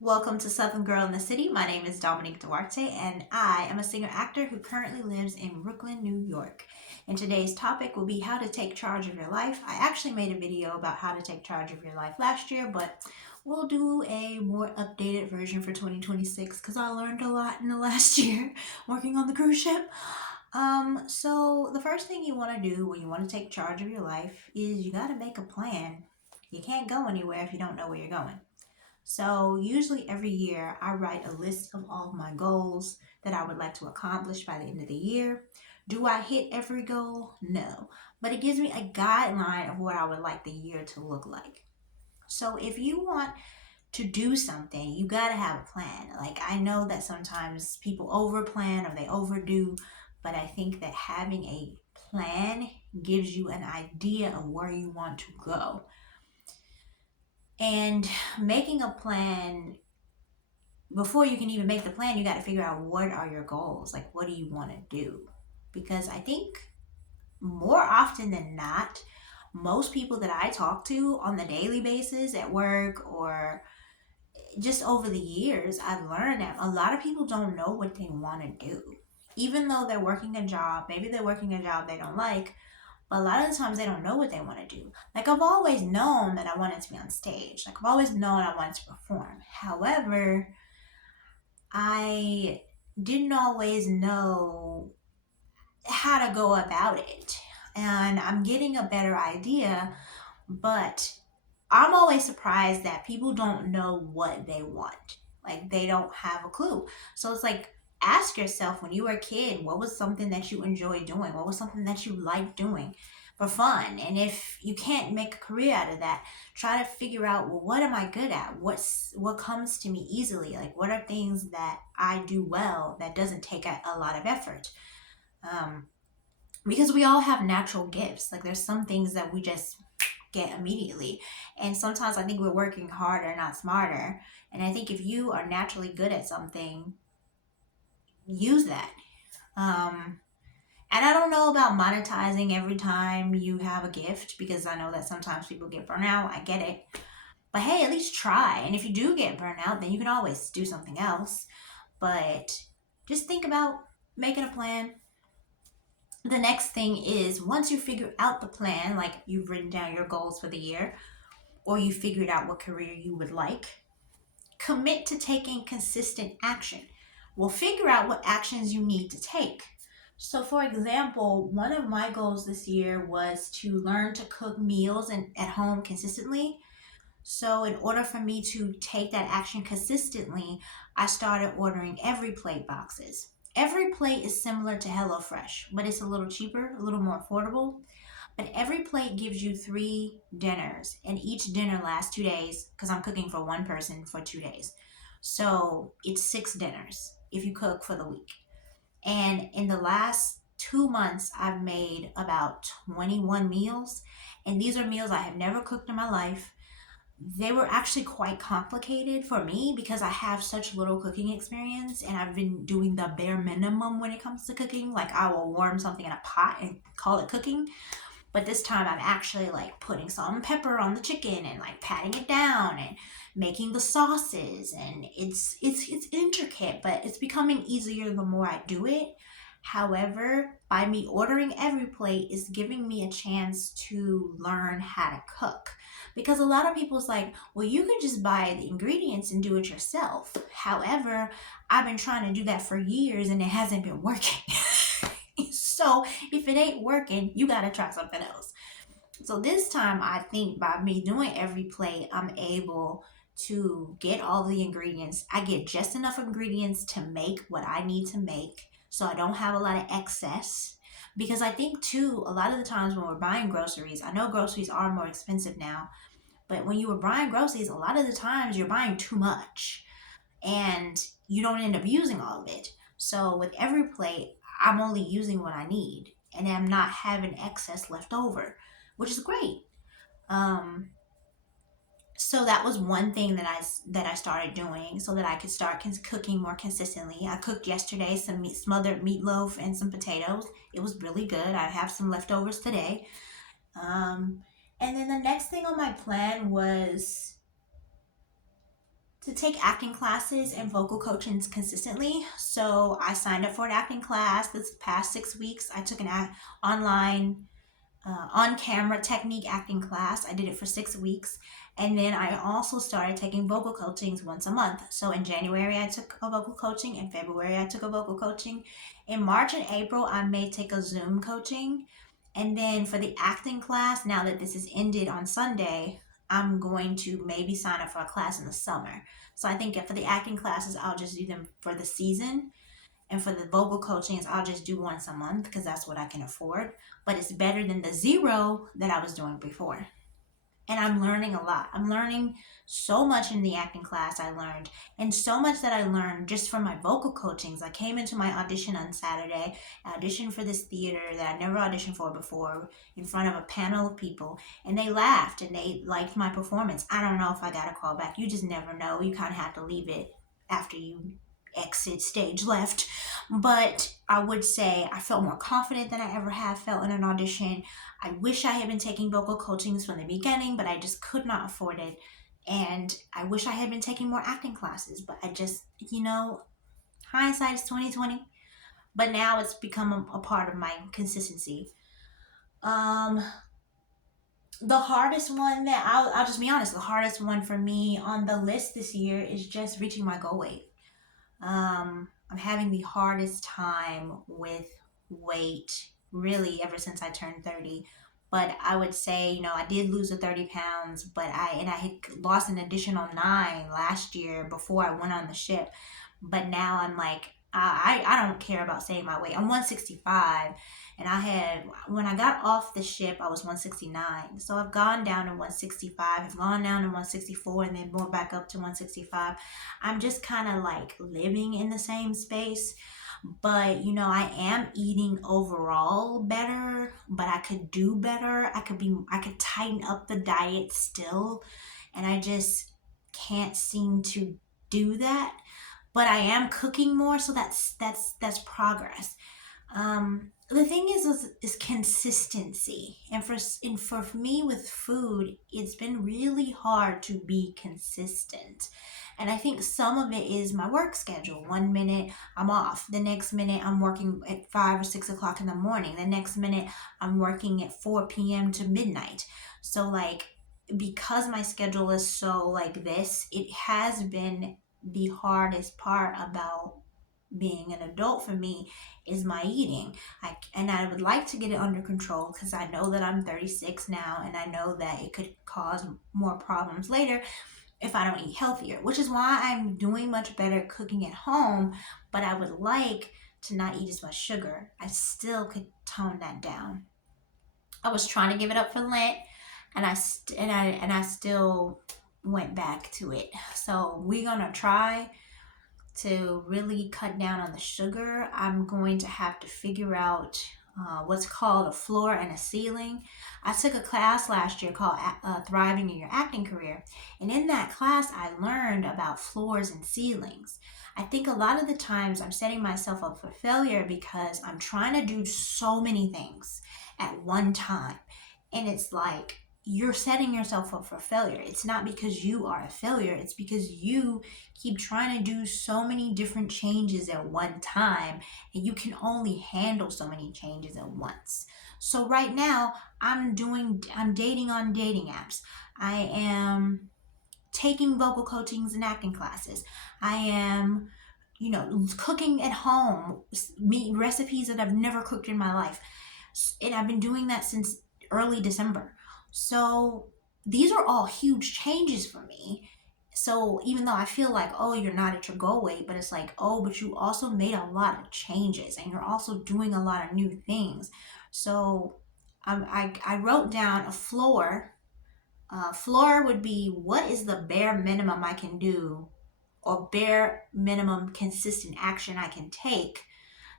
Welcome to Southern Girl in the City. My name is Dominique Duarte, and I am a singer actor who currently lives in Brooklyn, New York. And today's topic will be how to take charge of your life. I actually made a video about how to take charge of your life last year, but we'll do a more updated version for 2026 because I learned a lot in the last year working on the cruise ship. So the first thing you want to do when you want to take charge of your life is you got to make a plan. You can't go anywhere if you don't know where you're going. So, usually every year, I write a list of all of my goals that I would like to accomplish by the end of the year. Do I hit every goal? No. But it gives me a guideline of what I would like the year to look like. So, if you want to do something, you got to have a plan. Like, I know that sometimes people over plan or they overdo, but I think that having a plan gives you an idea of where you want to go. And making a plan before you can even make the plan, you got to figure out what are your goals. Like, what do you want to do? Because I think more often than not, most people that I talk to on the daily basis at work or just over the years, I've learned that a lot of people don't know what they want to do. Even though they're working a job, maybe they're working a job they don't like, but a lot of the times they don't know what they want to do. Like, I've always known that I wanted to be on stage. Like, I've always known I wanted to perform. However, I didn't always know how to go about it. And I'm getting a better idea, but I'm always surprised that people don't know what they want. Like, they don't have a clue. So it's like, ask yourself when you were a kid, what was something that you enjoyed doing? What was something that you liked doing for fun? And if you can't make a career out of that, try to figure out, well, what am I good at? What comes to me easily? Like, what are things that I do well that doesn't take a lot of effort? Um, because we all have natural gifts. Like, there's some things that we just get immediately. And sometimes I think we're working harder, not smarter. And I think if you are naturally good at something, use that. Um, and I don't know about monetizing every time you have a gift because I know that sometimes people get burnt out. I get it. But hey, at least try. And if you do get burnt out, then you can always do something else. But just think about making a plan. The next thing is once you figure out the plan, like you've written down your goals for the year, or you figured out what career you would like, commit to taking consistent action. We'll figure out what actions you need to take. So, for example, one of my goals this year was to learn to cook meals at home consistently. So, in order for me to take that action consistently, I started ordering every plate boxes. Every plate is similar to HelloFresh, but it's a little cheaper, a little more affordable. But every plate gives you 3 dinners, and each dinner lasts 2 days because I'm cooking for one person for 2 days. So it's 6 dinners if you cook for the week. And in the last 2 months, I've made about 21 meals. And these are meals I have never cooked in my life. They were actually quite complicated for me because I have such little cooking experience and I've been doing the bare minimum when it comes to cooking. Like, I will warm something in a pot and call it cooking, but this time I'm actually like putting salt and pepper on the chicken and like patting it down and making the sauces, and it's intricate, but it's becoming easier the more I do it. However, by me ordering every plate is giving me a chance to learn how to cook. Because a lot of people's like, well, you could just buy the ingredients and do it yourself. However, I've been trying to do that for years and it hasn't been working. So if it ain't working, you gotta try something else. So this time, I think by me doing every plate, I'm able to get all the ingredients. I get just enough ingredients to make what I need to make, so I don't have a lot of excess. Because I think too, a lot of the times when we're buying groceries, I know groceries are more expensive now, but when you were buying groceries, a lot of the times you're buying too much and you don't end up using all of it. So with every plate, I'm only using what I need and I'm not having excess left over, which is great. Um, so that was one thing that I started doing so that I could start cooking more consistently. I cooked yesterday some smothered meatloaf and some potatoes. It was really good. I have some leftovers today. Um, and then the next thing on my plan was to take acting classes and vocal coaching consistently. So I signed up for an acting class this past 6 weeks. I took an online on camera technique acting class. I did it for 6 weeks. And then I also started taking vocal coachings once a month. So in January, I took a vocal coaching. In February, I took a vocal coaching. In March and April, I may take a Zoom coaching. And then for the acting class, now that this is ended on Sunday, I'm going to maybe sign up for a class in the summer. So I think for the acting classes, I'll just do them for the season, and for the vocal coachings, I'll just do once a month because that's what I can afford. But it's better than the zero that I was doing before. And I'm learning a lot. I'm learning so much in the acting class I learned, and so much that I learned just from my vocal coachings. I came into my audition on Saturday, auditioned for this theater that I never auditioned for before in front of a panel of people, and they laughed and they liked my performance. I don't know if I got a call back. You just never know. You kind of have to leave it after you exit stage left. But I would say I felt more confident than I ever have felt in an audition. I wish I had been taking vocal coachings from the beginning, but I just could not afford it. And I wish I had been taking more acting classes, but I just, hindsight is 2020. But now it's become a part of my consistency. Um, the hardest one that I'll just be honest, the hardest one for me on the list this year is just reaching my goal weight. I'm having the hardest time with weight really ever since I turned 30. But I would say, I did lose the 30 pounds, but I had lost an additional 9 last year before I went on the ship. But now I'm like, I don't care about saying my weight. I'm 165, and when I got off the ship, I was 169. So I've gone down to 165, I've gone down to 164, and then more back up to 165. I'm just kind of like living in the same space. But I am eating overall better, but I could do better. I could tighten up the diet still, and I just can't seem to do that. But I am cooking more, so that's progress. The thing is consistency, and for me with food, it's been really hard to be consistent. And I think some of it is my work schedule. One minute I'm off, the next minute I'm working at 5 or 6 o'clock in the morning, the next minute I'm working at 4 p.m. to midnight. So like, because my schedule is so like this, it has been the hardest part about being an adult for me is my eating. And I would like to get it under control because I know that I'm 36 now, and I know that it could cause more problems later if I don't eat healthier, which is why I'm doing much better cooking at home. But I would like to not eat as much sugar. I still could tone that down. I was trying to give it up for Lent, and I still went back to it. So we're gonna try to really cut down on the sugar. I'm going to have to figure out what's called a floor and a ceiling. I took a class last year called Thriving in Your Acting Career. And in that class, I learned about floors and ceilings. I think a lot of the times I'm setting myself up for failure because I'm trying to do so many things at one time. And it's like, you're setting yourself up for failure. It's not because you are a failure. It's because you keep trying to do so many different changes at one time, and you can only handle so many changes at once. So right now, I'm dating on dating apps. I am taking vocal coachings and acting classes. I am, cooking at home, meat recipes that I've never cooked in my life. And I've been doing that since early December. So these are all huge changes for me. So even though I feel like, oh, you're not at your goal weight, but it's like, oh, but you also made a lot of changes and you're also doing a lot of new things. So I wrote down a floor. Floor would be, what is the bare minimum I can do, or bare minimum consistent action I can take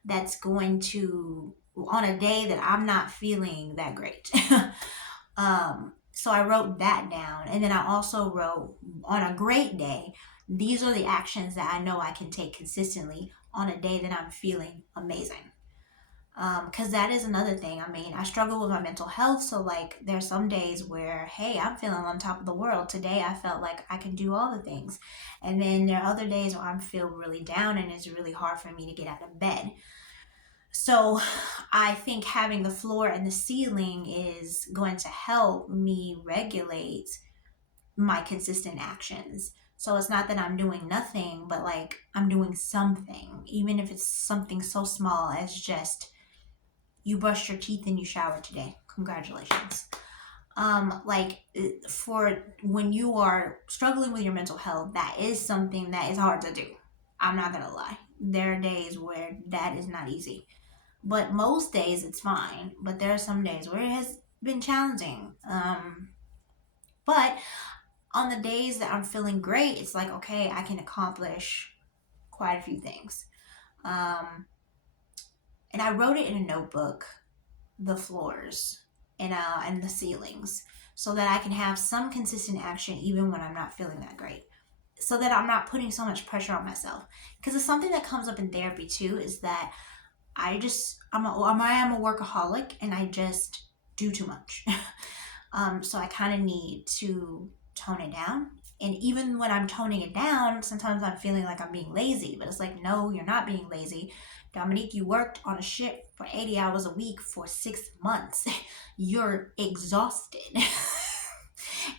that's going to, on a day that I'm not feeling that great. So I wrote that down. And then I also wrote, on a great day, these are the actions that I know I can take consistently on a day that I'm feeling amazing. Because that is another thing. I mean, I struggle with my mental health. So, like, there's some days where, hey, I'm feeling on top of the world. Today, I felt like I can do all the things. And then there are other days where I feel really down and it's really hard for me to get out of bed. So, I think having the floor and the ceiling is going to help me regulate my consistent actions. So it's not that I'm doing nothing, but like I'm doing something, even if it's something so small as just you brushed your teeth and you showered today. Congratulations. Like for when you are struggling with your mental health, that is something that is hard to do. I'm not gonna lie. There are days where that is not easy. But most days it's fine. But there are some days where it has been challenging. But on the days that I'm feeling great, it's like, okay, I can accomplish quite a few things. Um, and I wrote it in a notebook, the floors and the ceilings, so that I can have some consistent action even when I'm not feeling that great. So that I'm not putting so much pressure on myself. Because it's something that comes up in therapy too, is that I am a workaholic and I just do too much. So I kind of need to tone it down. And even when I'm toning it down, sometimes I'm feeling like I'm being lazy. But it's like, no, you're not being lazy. Dominique, you worked on a ship for 80 hours a week for 6 months. You're exhausted.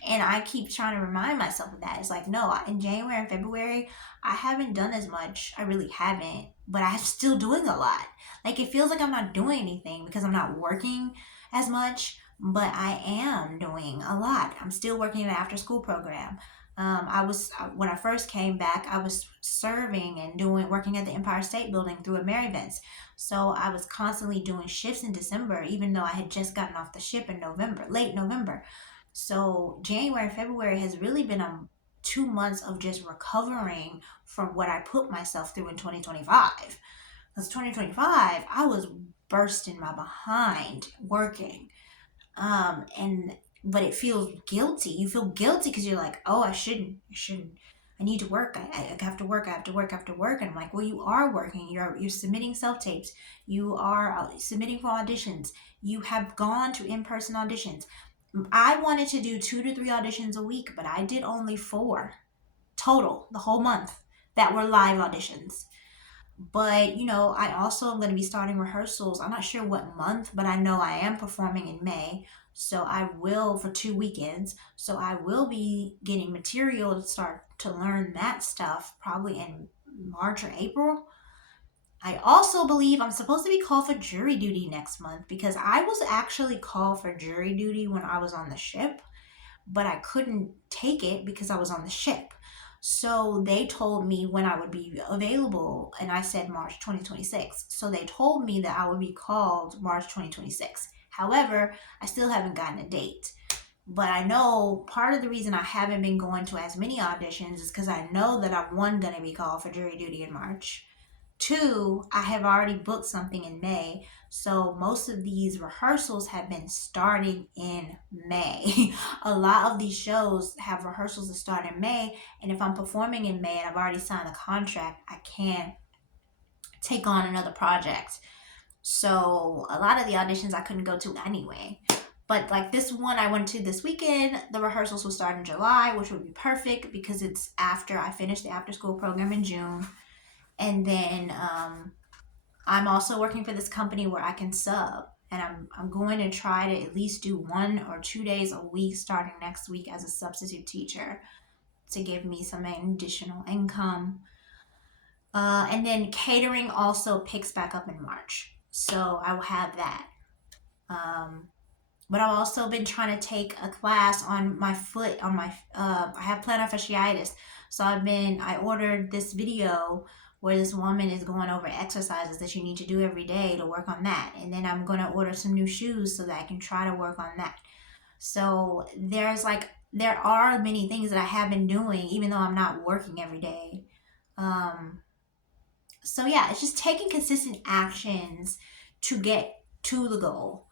And I keep trying to remind myself of that. It's like, no, in January and February, I haven't done as much. I really haven't. But I'm still doing a lot. Like, it feels like I'm not doing anything because I'm not working as much, but I am doing a lot. I'm still working in an after school program. When I first came back, I was serving and working at the Empire State Building through a Mary events. So I was constantly doing shifts in December, even though I had just gotten off the ship in November, late November. So January, February has really been 2 months of just recovering from what I put myself through in 2025. Because 2025, I was bursting my behind working. And but it feels guilty. You feel guilty because you're like, oh, I shouldn't. I need to work. I have to work. I have to work. I have to work. And I'm like, well, you are working. You're submitting self tapes. You are submitting for auditions. You have gone to in person auditions. I wanted to do 2 to 3 auditions a week, but I did only 4 total the whole month that were live auditions. But, I also am going to be starting rehearsals. I'm not sure what month, but I know I am performing in May. So I will, for 2 weekends. So I will be getting material to start to learn that stuff probably in March or April. I also believe I'm supposed to be called for jury duty next month because I was actually called for jury duty when I was on the ship, but I couldn't take it because I was on the ship. So they told me when I would be available, and I said March 2026. So they told me that I would be called March 2026. However, I still haven't gotten a date. But I know part of the reason I haven't been going to as many auditions is because I know that I'm one, going to be called for jury duty in March. Two, I have already booked something in May. So most of these rehearsals have been starting in May. A lot of these shows have rehearsals that start in May. And if I'm performing in May and I've already signed a contract, I can't take on another project. So a lot of the auditions I couldn't go to anyway. But like this one I went to this weekend, the rehearsals will start in July, which would be perfect because it's after I finish the after school program in June. And then I'm also working for this company where I can sub. And I'm going to try to at least do 1 or 2 days a week starting next week as a substitute teacher to give me some additional income. And then catering also picks back up in March. So I will have that. Um, but I've also been trying to take a class on my foot, I have plantar fasciitis. So I ordered this video where this woman is going over exercises that you need to do every day to work on that. And then I'm going to order some new shoes so that I can try to work on that. So there are many things that I have been doing, even though I'm not working every day. Um, so yeah, it's just taking consistent actions to get to the goal.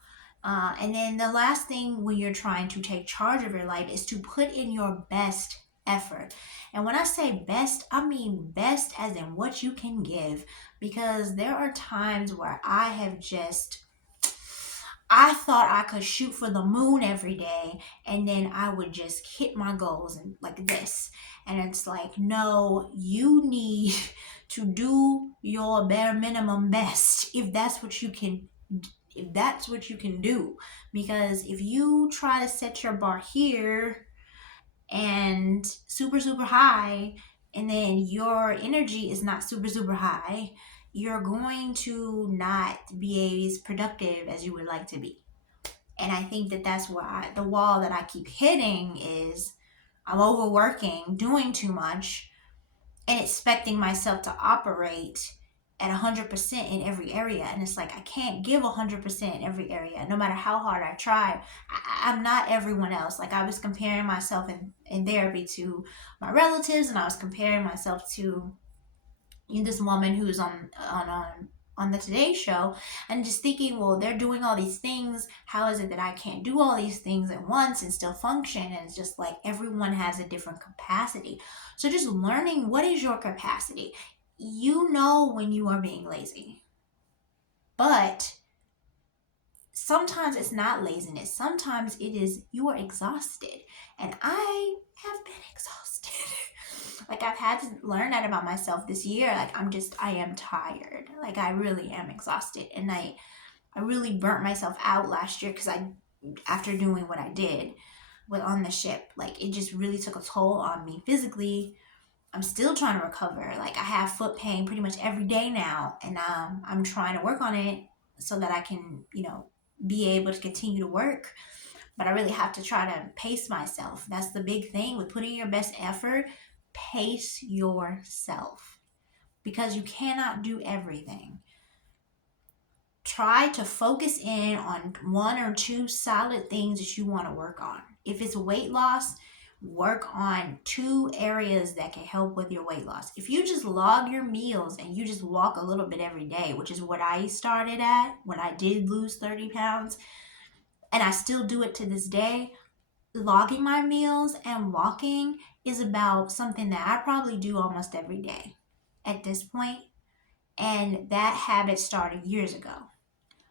And then the last thing when you're trying to take charge of your life is to put in your best effort. And when I say best, I mean best as in what you can give. Because there are times where I thought I could shoot for the moon every day and then I would just hit my goals and like this. And it's like, no, you need to do your bare minimum best if that's what you can do. Because if you try to set your bar here and super high and then your energy is not super high, you're going to not be as productive as you would like to be. And I think that that's where the wall that I keep hitting is I'm overworking, doing too much, and expecting myself to operate at 100% in every area. And it's like I can't give 100% in every area no matter how hard I try. I'm not everyone else. Like I was comparing myself in therapy to my relatives, and I was comparing myself to this woman who's on the Today Show, and just thinking, well, they're doing all these things. How is it that I can't do all these things at once and still function? And it's just like everyone has a different capacity. So just learning what is your capacity. You know when you are being lazy, but sometimes it's not laziness. Sometimes it is you are exhausted. And I have been exhausted. Like I've had to learn that about myself this year. Like I am tired. Like I really am exhausted. And I really burnt myself out last year because after doing what I did with on the ship, like it just really took a toll on me physically. I'm still trying to recover. Like I have foot pain pretty much every day now, and I'm trying to work on it so that I can, be able to continue to work. But I really have to try to pace myself. That's the big thing with putting your best effort. Pace yourself because you cannot do everything. Try to focus in on one or two solid things that you want to work on. If it's weight loss, work on two areas that can help with your weight loss. If you just log your meals and you just walk a little bit every day, which is what I started at when I did lose 30 pounds, and I still do it to this day, logging my meals and walking is about something that I probably do almost every day at this point. And that habit started years ago.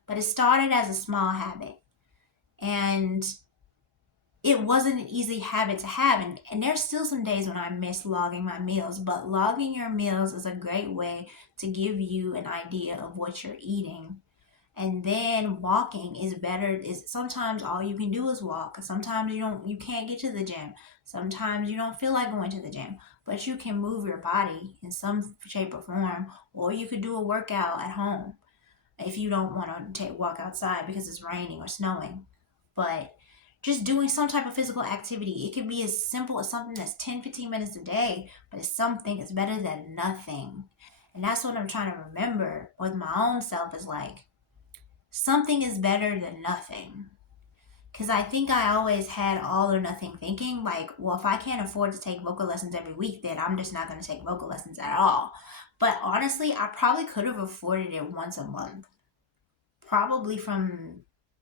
But it started as a small habit. And it wasn't an easy habit to have. And there's still some days when I miss logging my meals. But logging your meals is a great way to give you an idea of what you're eating. And then walking is better. Is sometimes all you can do is walk. Sometimes you can't get to the gym. Sometimes you don't feel like going to the gym. But you can move your body in some shape or form. Or you could do a workout at home if you don't want to walk outside because it's raining or snowing. But just doing some type of physical activity. It could be as simple as something that's 10-15 minutes a day, but it's something that's better than nothing. And that's what I'm trying to remember with my own self is like, something is better than nothing. Because I think I always had all or nothing thinking, like, well, if I can't afford to take vocal lessons every week, then I'm just not going to take vocal lessons at all. But honestly, I probably could have afforded it once a month. Probably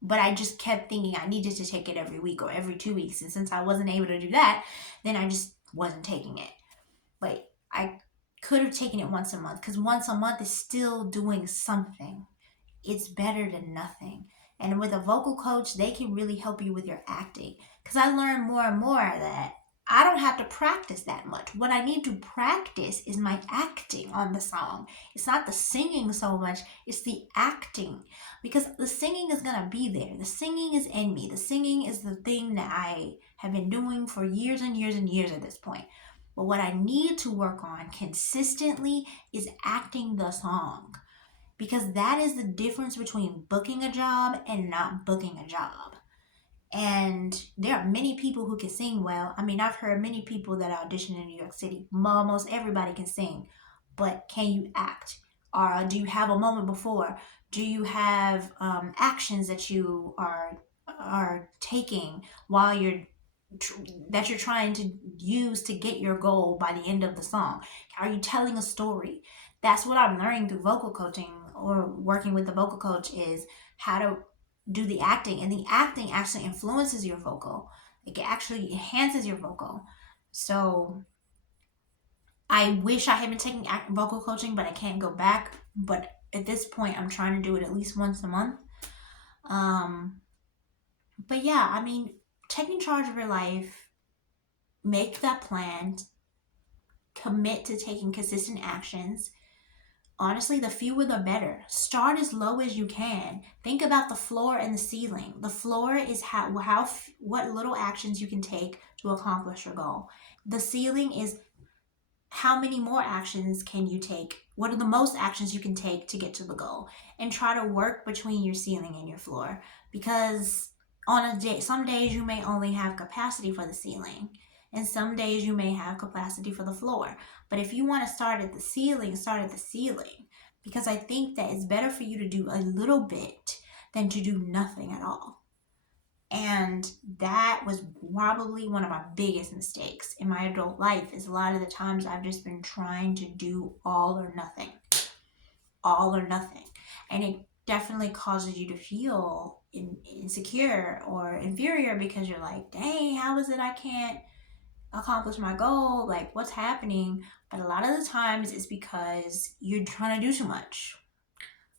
but I just kept thinking I needed to take it every week or every 2 weeks. And since I wasn't able to do that, then I just wasn't taking it. But I could have taken it once a month because once a month is still doing something. It's better than nothing. And with a vocal coach, they can really help you with your acting. Because I learned more and more that I don't have to practice that much. What I need to practice is my acting on the song. It's not the singing so much, it's the acting. Because the singing is going to be there. The singing is in me. The singing is the thing that I have been doing for years and years and years at this point. But what I need to work on consistently is acting the song, because that is the difference between booking a job and not booking a job. And there are many people who can sing well. I mean, I've heard many people that audition in New York City. Almost everybody can sing, but can you act? Or do you have a moment before? Do you have actions that you are taking while that you're trying to use to get your goal by the end of the song? Are you telling a story? That's what I'm learning through vocal coaching or working with the vocal coach is how to do the acting. And the acting actually influences your vocal. It actually enhances your vocal. So I wish I had been taking vocal coaching, but I can't go back. But at this point, I'm trying to do it at least once a month. Um, but yeah, I mean, taking charge of your life, make that plan, commit to taking consistent actions. Honestly, the fewer the better. Start as low as you can. Think about the floor and the ceiling. The floor is what little actions you can take to accomplish your goal. The ceiling is how many more actions can you take? What are the most actions you can take to get to the goal? And try to work between your ceiling and your floor. Because on a day, some days you may only have capacity for the ceiling, and some days you may have capacity for the floor. But if you want to start at the ceiling, start at the ceiling. Because I think that it's better for you to do a little bit than to do nothing at all. And that was probably one of my biggest mistakes in my adult life, is a lot of the times I've just been trying to do all or nothing. All or nothing. And it definitely causes you to feel insecure or inferior, because you're like, dang, how is it I can't accomplish my goal? Like, what's happening? But a lot of the times it's because you're trying to do too much.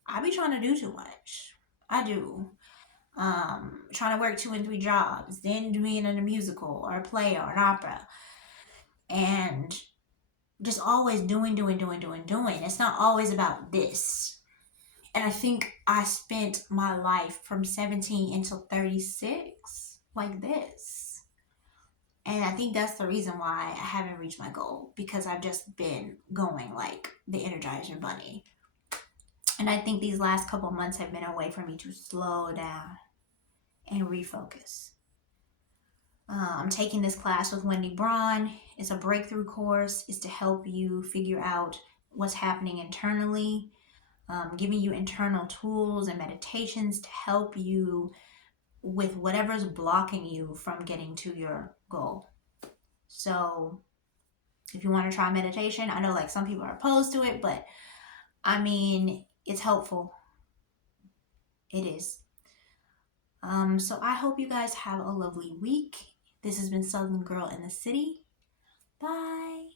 I be trying to do too much. I do. Trying to work 2 and 3 jobs, then being in a musical or a play or an opera, and just always doing. It's not always about this. And I think I spent my life from 17 until 36 like this. And I think that's the reason why I haven't reached my goal, because I've just been going like the Energizer Bunny. And I think these last couple months have been a way for me to slow down and refocus. I'm taking this class with Wendy Braun. It's a breakthrough course. It's to help you figure out what's happening internally, giving you internal tools and meditations to help you with whatever's blocking you from getting to your goal. So, if you want to try meditation, I know like some people are opposed to it, but I mean, it's helpful. It is. So I hope you guys have a lovely week. This has been Southern Girl in the City. Bye.